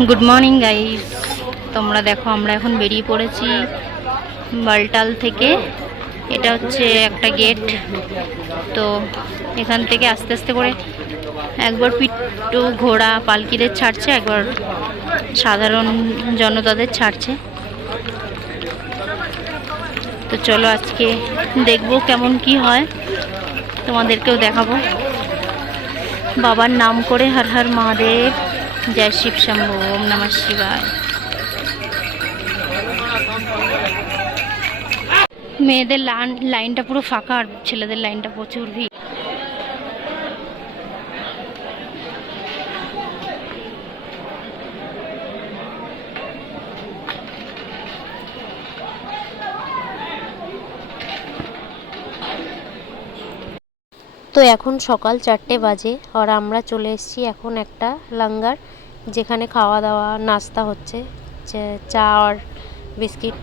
Good morning guys, তোমরা দেখো আমরা এখন বেরিয়ে পড়েছি বালটাল থেকে। এটা হচ্ছে একটা গেট। তো এখান থেকে আস্তে আস্তে করে একবার পিট্টু ঘোড়া পালকিদের ছাড়ছে, একবার সাধারণ জনতাদের ছাড়ছে। তো চলো আজকে দেখবো কেমন কি হয়, তোমাদেরকেও দেখাবো। বাবার নাম করে হর হর মহাদেব, জয় শিব শম্ভু, ওম নমঃ শিবায়। মেয়েদের লাইনটা পুরো ফাঁকা আর ছেলেদের লাইনটা প্রচুর ভিড়। তো এখন সকাল 4টে বাজে আর আমরা চলে এসেছি এখন একটা লাঙ্গার, যেখানে খাওয়া দাওয়া নাস্তা হচ্ছে, চা আর বিস্কিট।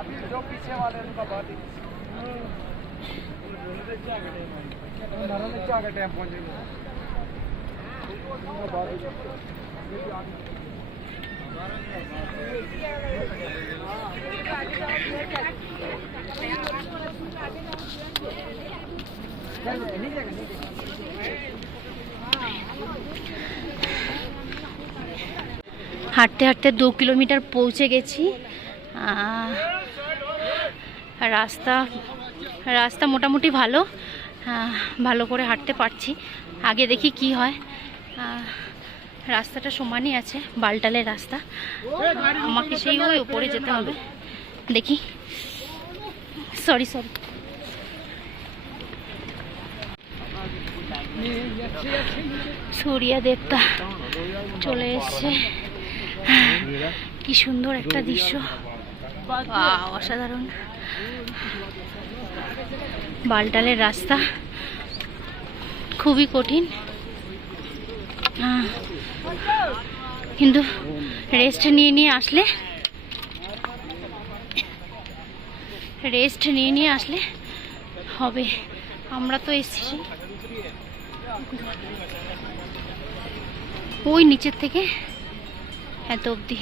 अभी जो पीछे वाले उनका बात ही टाइम पहुंचेगा। হাঁটতে হাঁটতে 2 কিলোমিটার পৌঁছে গেছি। রাস্তা মোটামুটি ভালো, ভালো করে হাঁটতে পারছি। আগে দেখি কি হয়। রাস্তাটা সমানই আছে, বালটালের রাস্তা। আমাকে সেই ওই উপরে যেতে হবে, দেখি। সরি সূর্য দেবতা চলে এসছে। কি সুন্দর একটা দৃশ্য, অসাধারণ। বালটালের রাস্তা খুবই কঠিন, কিন্তু রেস্ট নিয়ে আসলে হবে। আমরা তো এসেছি ওই নিচের থেকে এত অবধি।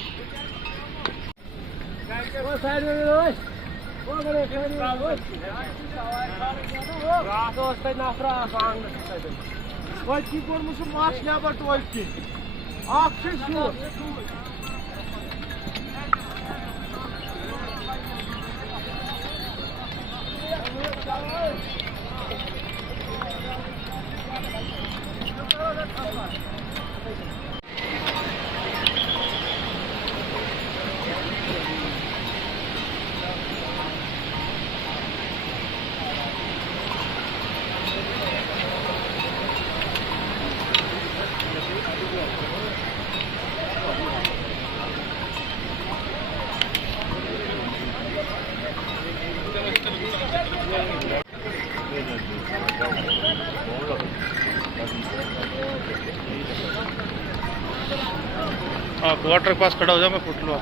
हाँ, क्वार्टर के पास खड़ा हो जाओ, मैं फुट लो।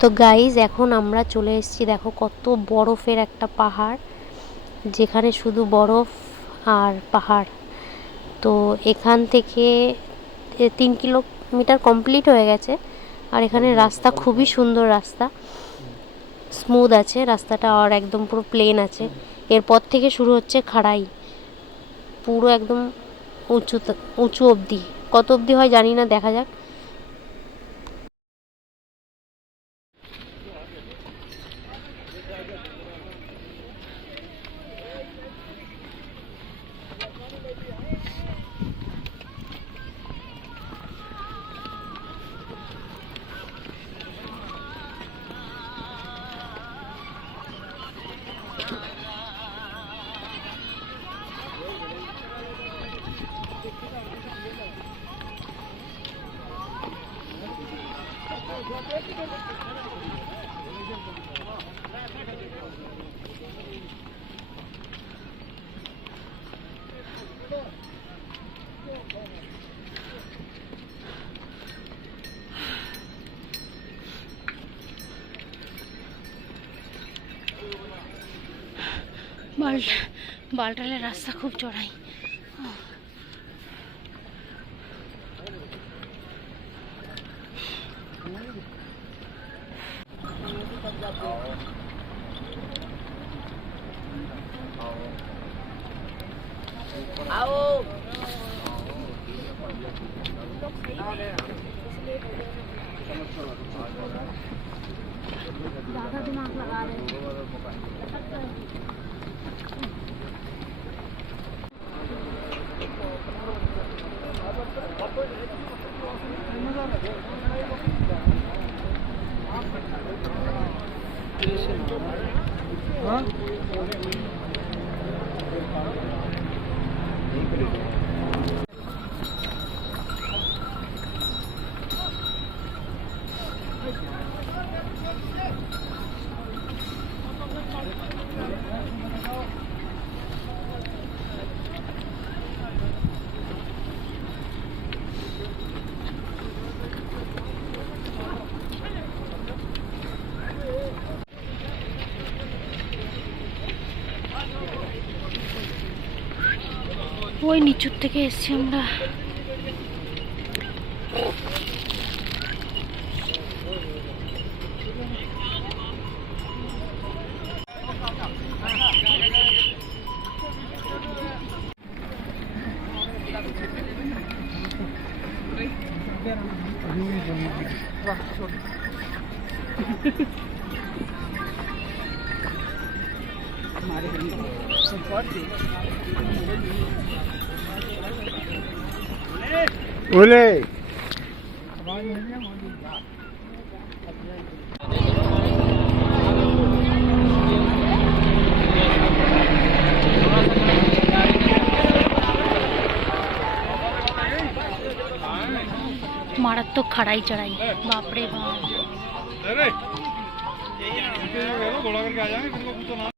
তো গাইজ এখন আমরা চলে এসেছি, দেখো কত বরফের একটা পাহাড়, যেখানে শুধু বরফ আর পাহাড়। তো এখান থেকে 3 কিলোমিটার কমপ্লিট হয়ে গেছে। আর এখানে রাস্তা খুবই সুন্দর, রাস্তা স্মুথ আছে রাস্তাটা, আর একদম পুরো প্লেন আছে। এরপর থেকে শুরু হচ্ছে খাড়াই, পুরো একদম উঁচু অবধি। কত অবধি হয় জানি না, দেখা যাক। বালটালের রাস্তা খুব চড়াই। ज़्यादा दिमाग लगा रहे हैं। ওই নিচুর থেকে এসছি আমরা। बोले মারাত্মক খাড়াই চড়াই, বাপরে বাপ। घोड़ा करके आ जाएंगे फिर तो ना।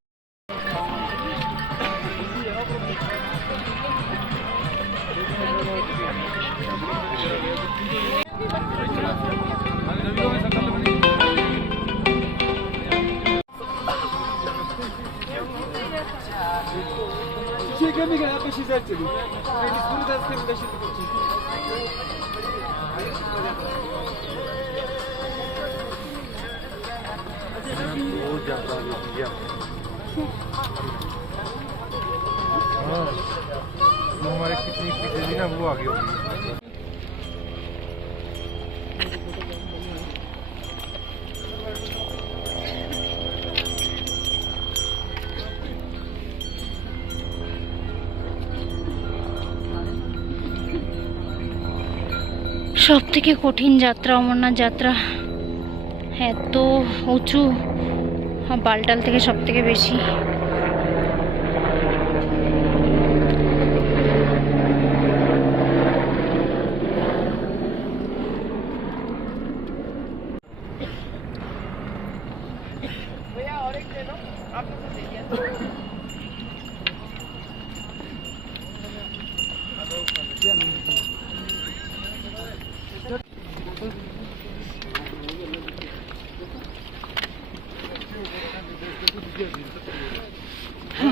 वो हमारे कितनी पीछे थी ना वो आगे होगी। সব থেকে কঠিন যাত্রা অমরনাথ যাত্রা, এত উঁচু, বালটাল থেকে সব থেকে বেশি।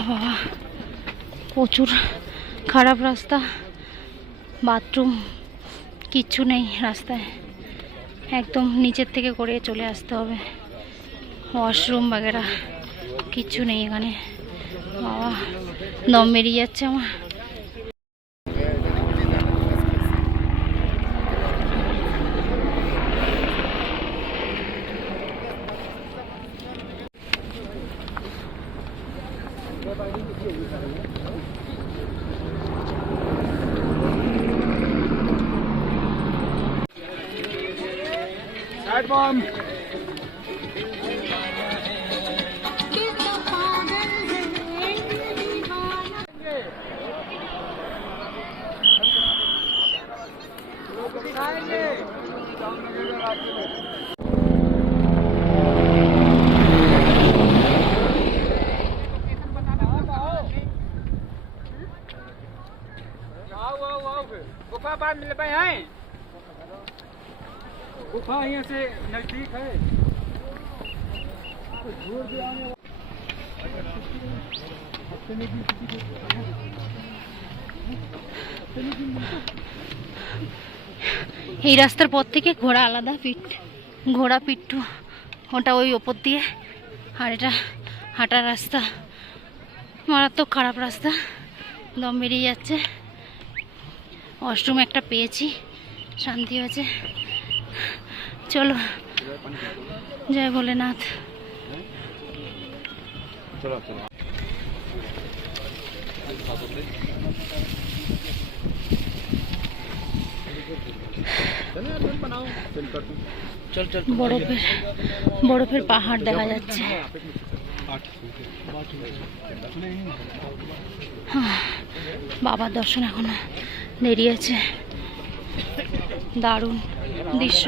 বাবা, প্রচুর খারাপ রাস্তা, বাথরুম কিচ্ছু নেই রাস্তায়, একদম নিচের থেকে করে চলে আসতে হবে। ওয়াশরুম বাগেরা কিচ্ছু নেই এখানে। বাবা, দম বেরিয়ে যাচ্ছে আমার। Side bomb. गुफा बाद मिल पाए हैं, गुफा यहाँ से नजदीक है। এই রাস্তার পর থেকে ঘোড়া আলাদা, ঘোড়া পিট্টু ওটা ওই ওপর দিয়ে, আর এটা হাঁটার রাস্তা। মারাত্মক খারাপ রাস্তা, দম বেরিয়ে যাচ্ছে। ওয়াশরুম একটা পেয়েছি, শান্তি হয়েছে। চলো, জয় ভোলেনাথ। বরফের পাহাড় দেখা যাচ্ছে। বাবার দর্শন এখনো দেরি আছে। দারুণ দৃশ্য,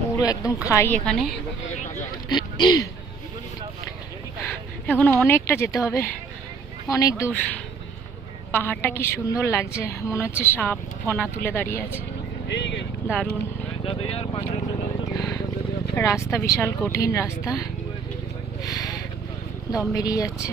পুরো একদম খাই এখানে। এখনো অনেকটা যেতে হবে, অনেক দূর। পাহাড়টা কি সুন্দর লাগছে, মনে হচ্ছে সাপ ফনা তুলে দাঁড়িয়ে আছে। দারুণ রাস্তা, বিশাল কঠিন রাস্তা, দম বেরিয়ে যাচ্ছে।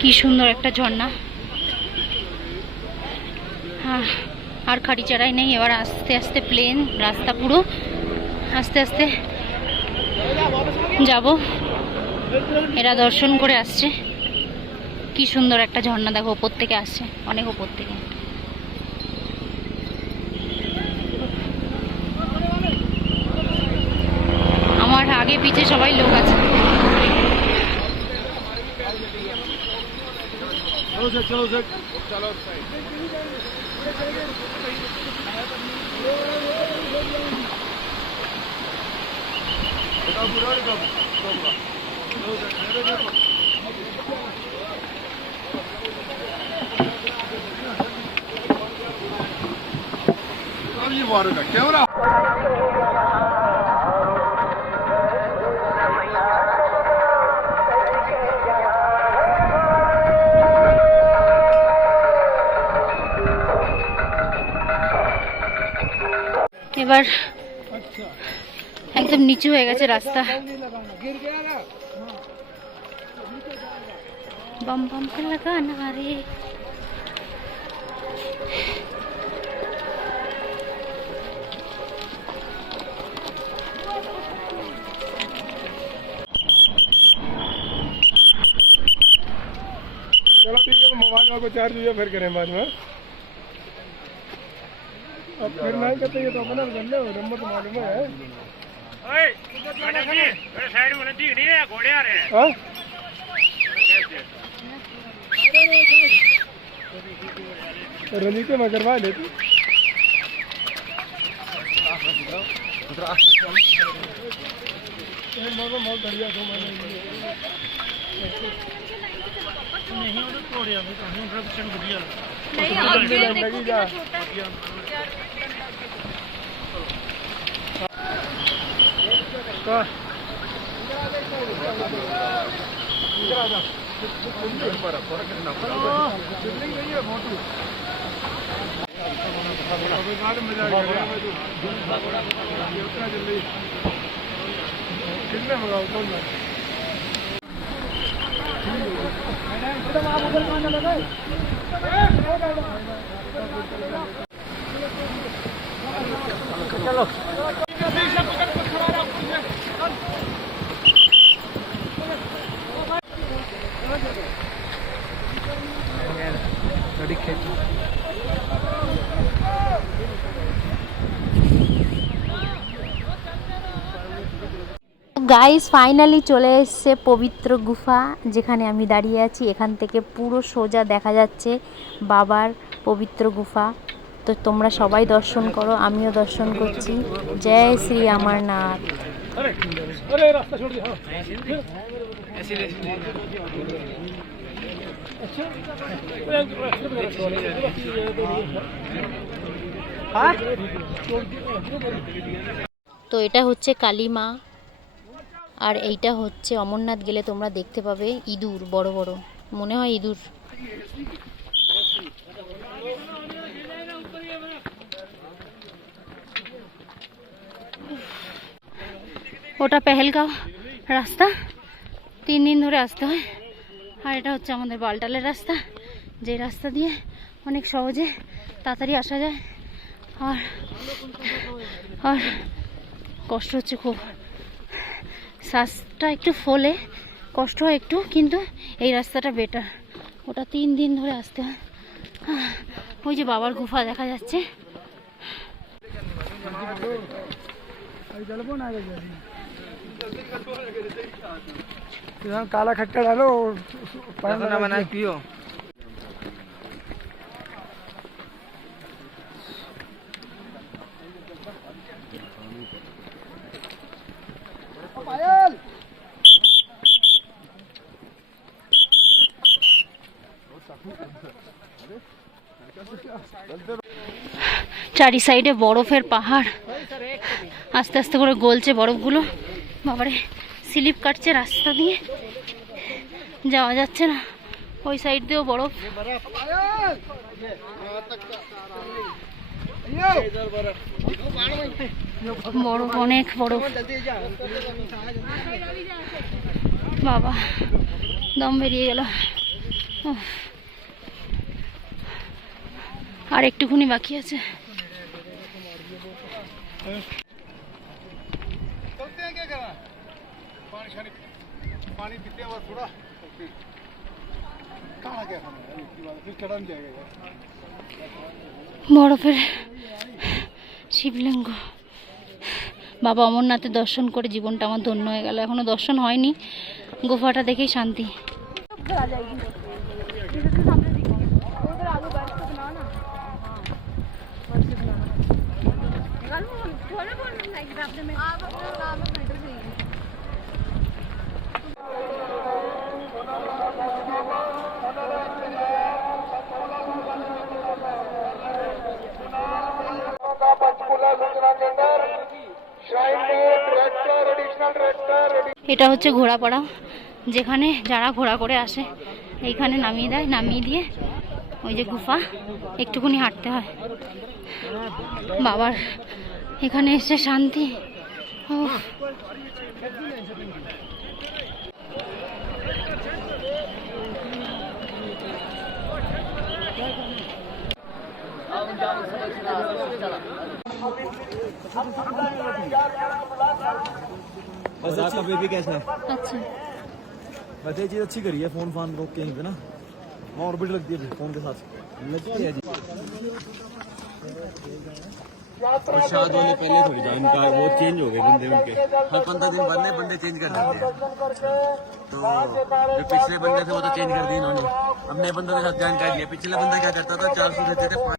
কি সুন্দর একটা ঝর্ণা। হ্যাঁ, আর খাড়ি চাড়াই নেই, এবার আস্তে আস্তে প্লেন রাস্তা, পুরো আস্তে আস্তে যাব। এরা দর্শন করে আসছে। কি সুন্দর একটা ঝর্ণা, দেখো ওপর থেকে আসছে, অনেক ওপর থেকে। আমার আগে পিছে সবাই লোক আছে। कैमरा এবার একদম নিচু হয়ে গেছে রাস্তা। बम बम का लगाना रे। चलो ठीक है, मोबाइल को चार्ज हुआ फिर करें बाद में। अब फिर नहीं करते ये तो अपना कर ले, नंबर तो मालूम है। ओए मैडम जी, मेरे साइड में नदी नहीं है, घोड़े आ रहे हैं। हां रंजीत में करवा ले तू। बहुत बढ़िया तो मैंने नहीं वो तोड़िया मैं तो हम प्रोडक्शन बढ़िया नहीं आगे देखो कितना छोटा का इधर आ जा पर कितना बिल्डिंग नहीं है फोटो अबे गार्ड में जा रहा है ये उतना जल्दी कितने मंगाओ कौन है मैडम आप उधर कौन लगा चलो গাইস ফাইনালি চলে এসেছে পবিত্র গুফা, যেখানে আমি দাঁড়িয়ে আছি। এখান থেকে পুরো সোজা দেখা যাচ্ছে বাবার পবিত্র গুফা। তো তোমরা সবাই দর্শন করো, আমিও দর্শন করছি। জয় শ্রী অমরনাথ। अरे अरे रास्ता छोड़ दिया ऐसे अच्छा তো এটা হচ্ছে কালী মা, আর এইটা হচ্ছে অমরনাথ গেলে তোমরা দেখতে পাবে ইঁদুর, বড় বড়, মনে হয় ইঁদুর। ওটা পেহেলগাঁও রাস্তা, 3 দিন ধরে আসতে হয়। আর এটা হচ্ছে আমাদের বালটালের রাস্তা, যে রাস্তা দিয়ে অনেক সহজে তাড়াতাড়ি আসা যায়। আর আর কষ্ট হচ্ছে খুব, শ্বাসটা একটু ফোলে, কষ্ট হয় একটু, কিন্তু এই রাস্তাটা বেটার। ওটা 3 দিন ধরে আসতে হয়। ওই যে বাবার গুফা দেখা যাচ্ছে। काला खट्टा डालो बनाए पियो। চারি সাইডে বরফের পাহাড়, আস্তে আস্তে করে গলছে বরফগুলো। বাবারে, স্লিপ কাটছে, রাস্তা দিয়ে যাওয়া যাচ্ছে না। ওই সাইড দিয়েও বরফ। বরফ, অনেক বরফ। বাবা, দম বেরিয়ে গেল। আর একটুখানি বাকি আছে। पानी पीते हैं और थोड़ा कहाँ गया फिर चढ़ा नहीं जाएगा। বরফের শিবলিঙ্গ। বাবা অমরনাথের দর্শন করে জীবনটা আমার ধন্য হয়ে গেল। এখনো দর্শন হয়নি, গুফাটা দেখেই শান্তি। এটা হচ্ছে ঘোড়াপাড়া, যেখানে যারা ঘোড়া করে আসে এইখানে নামিয়ে দেয়, নামিয়ে দিয়ে ওই যে গুফা, একটুখানি হাঁটতে হয়। বাবার এখানে এসে শান্তি। बस आपका बेबी कैसा है? अच्छा, वैसे ये चीज अच्छी करी है, फोन फान रोक के यहीं पे ना, वहाँ ऑर्बिट लगती है फोन के साथ लगती है जी। प्रसाद वाले पहले थोड़ी जाए, इनका वो चेंज हो गए बंदे उनके, हर 15 दिन बाद में बंदे चेंज कर देते हैं। तो जो पिछले बंदे थे वो तो चेंज कर दिए इन्होंने, अब नए बंदों के साथ जानकारी लिया। पिछले बंदा क्या करता था, 400 देते थे, 5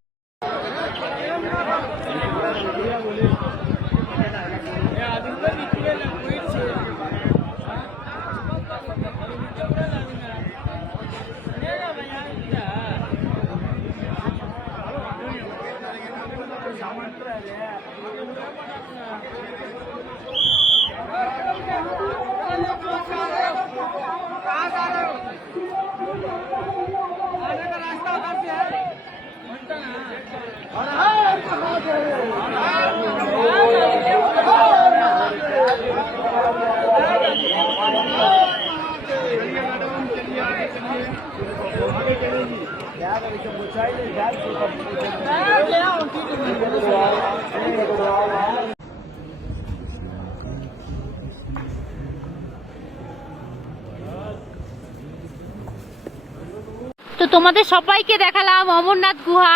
তো তোমাদের সবাইকে দেখালাম অমরনাথ গুহা।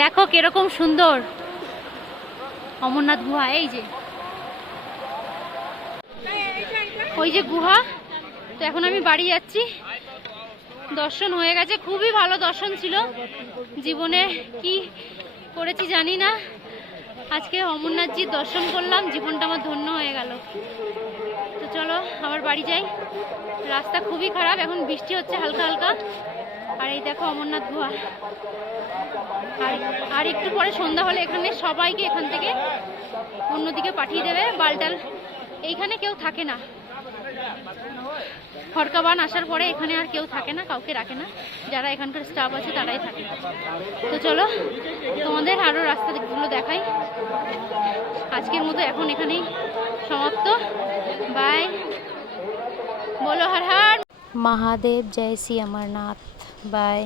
দেখো কিরকম সুন্দর অমরনাথ গুহা। এই যে ওই যে গুহা। তো এখন আমি বাড়ি যাচ্ছি। দর্শন হয়ে গেছে, খুবই ভালো দর্শন ছিল। জীবনে কি করেছি জানি না, আজকে অমরনাথজির দর্শন করলাম, জীবনটা আমার ধন্য হয়ে গেল। তো চলো আবার বাড়ি যাই। রাস্তা খুবই খারাপ, এখন বৃষ্টি হচ্ছে হালকা হালকা। আর এই দেখো অমরনাথ গুহা। আর একটু পরে সন্ধ্যা হলে এখানে সবাইকে এখান থেকে অন্যদিকে পাঠিয়ে দেবে। বালটাল এইখানে কেউ থাকে না, ফরকাবান আসার পরে এখানে আর কেউ থাকে না, কাউকে রাখে না, যারা এখানকার স্টাফ আছে তারাই থাকে। তো চলো তোমাদের আরও রাস্তাগুলো দেখাই। আজকের মতো এখন এখানেই সমাপ্ত। বাই, বলো হর হর महादेव, जय श्री अमरनाथ। बाय।